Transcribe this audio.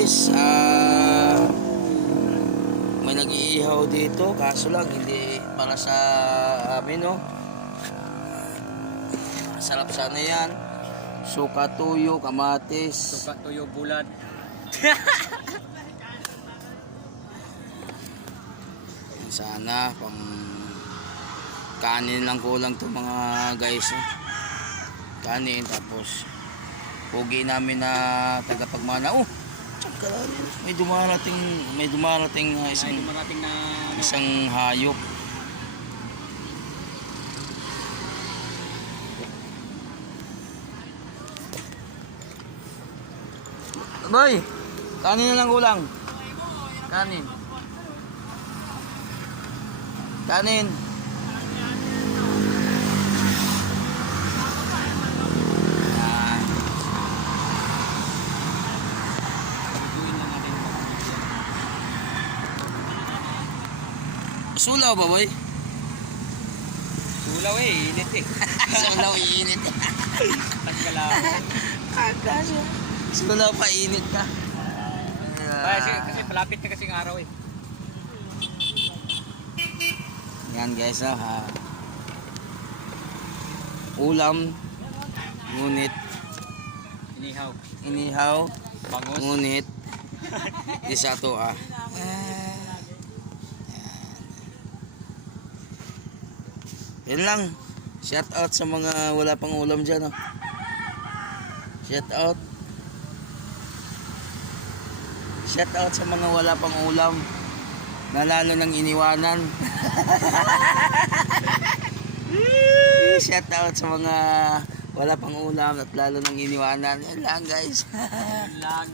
guys, may nag-iihaw dito, kaso lang hindi para sa amin, no? Sarap sana yan. Suka tuyo, kamatis. Suka tuyo bulat. Sana pang kanin lang kulang to mga guys, no? Kanin, tapos pugi namin na tagapagmana. Oh, tsaka may dumarating Dumarating na isang hayop. Boy, kanin na lang kulang. Kanin. Kanin. Yan. Gawin lang natin. Sulaw ba, boy? Sulaw init eh. Sulaw, init. Tagkalaw. Kaso, sulaw pa, init ka. Kasi palapit na kasing araw eh. Yan guys, ha. Ulam, ngunit inihaw, Bangos. ngunit di sa to, Yan lang. Shout out sa mga wala pang ulam dyan, oh. Shout out. Shout out sa mga wala pang ulam. Na lalo nang iniwanan. Shout out sa mga wala pang ulam at lalo nang iniwanan. Yan lang guys. Lang.